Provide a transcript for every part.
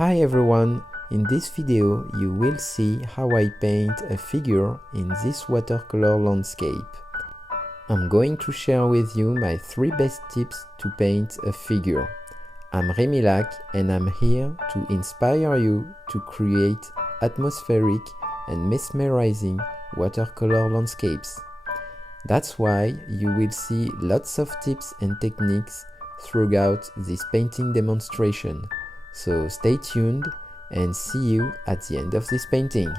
Hi everyone, in this video you will see how I paint a figure in this watercolor landscape. I'm going to share with you my 3 best tips to paint a figure. I'm Remy Lac and I'm here to inspire you to create atmospheric and mesmerizing watercolor landscapes. That's why you will see lots of tips and techniques throughout this painting demonstration. So stay tuned and see you at the end of this painting.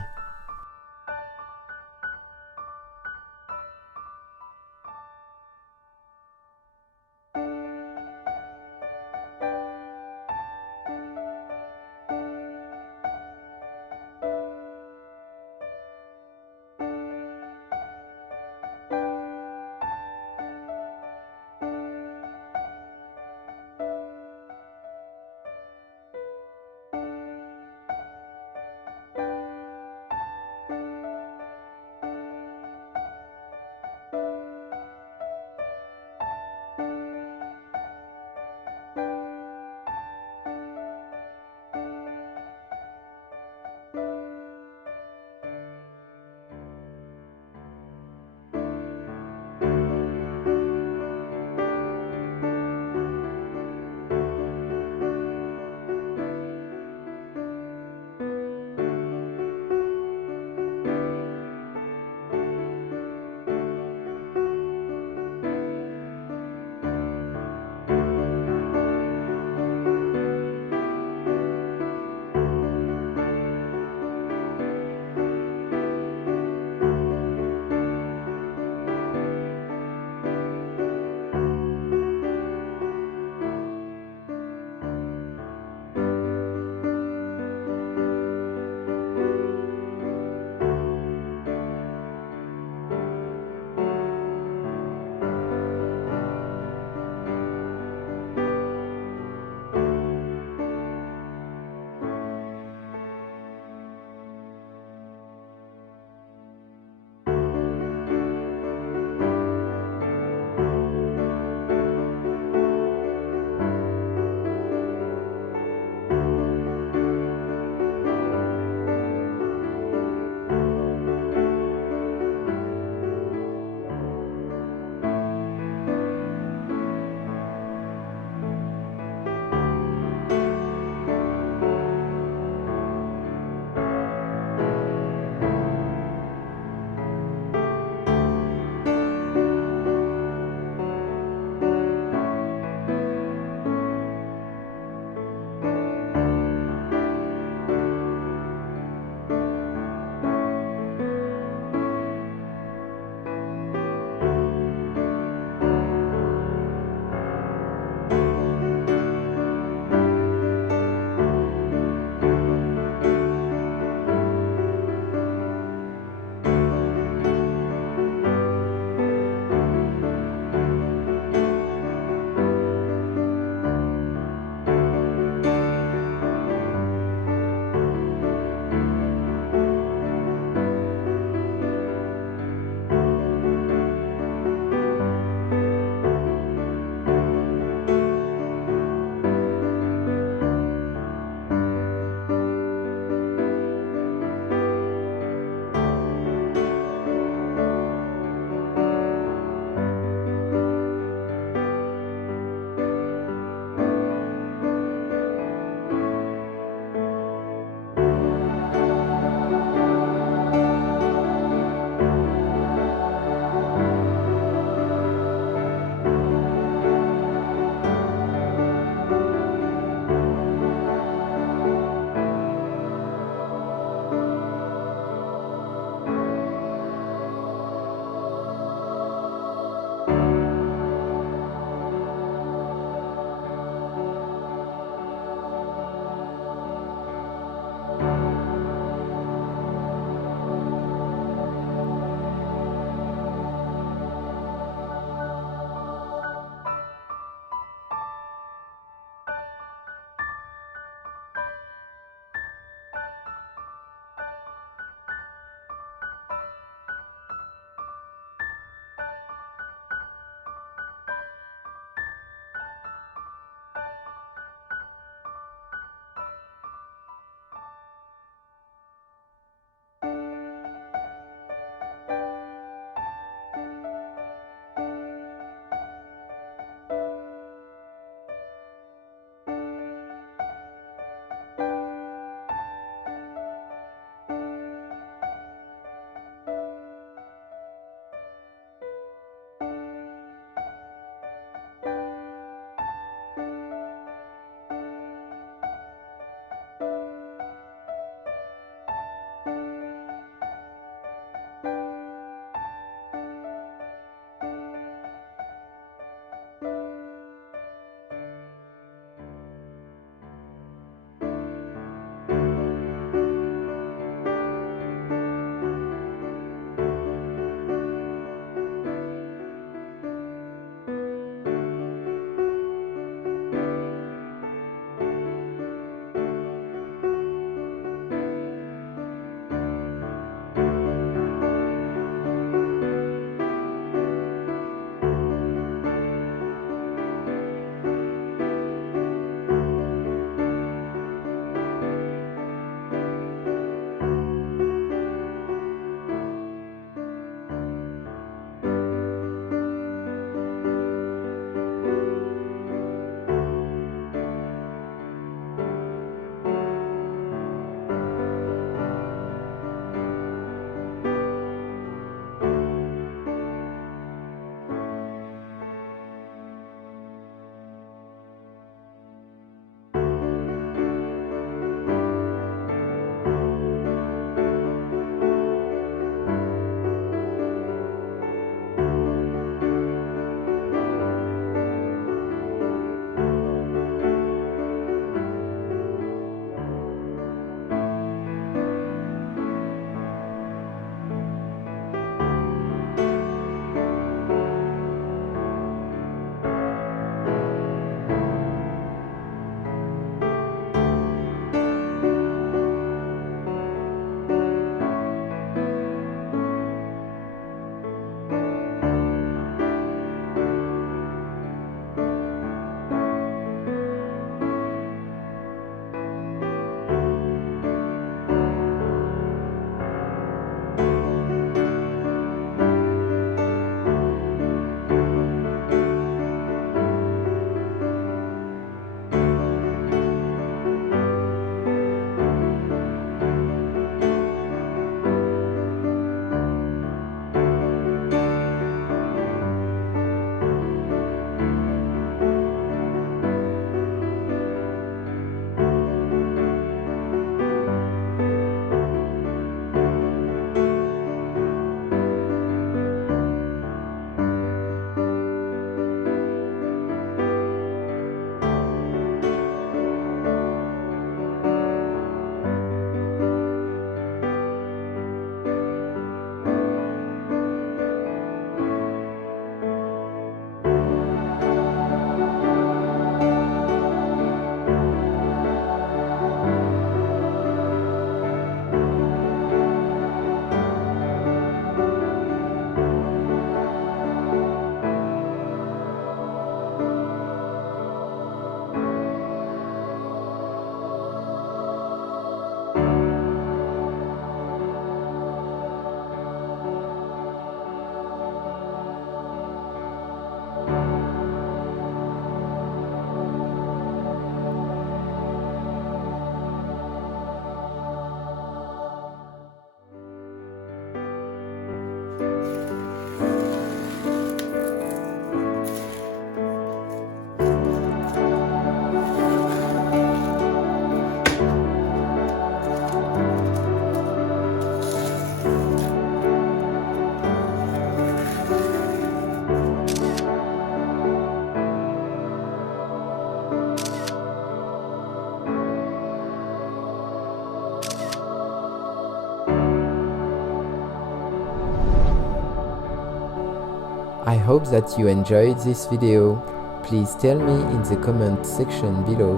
hope that you enjoyed this video. Please tell me in the comment section below,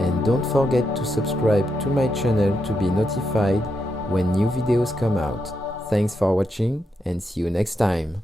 and don't forget to subscribe to my channel to be notified when new videos come out. Thanks for watching and see you next time.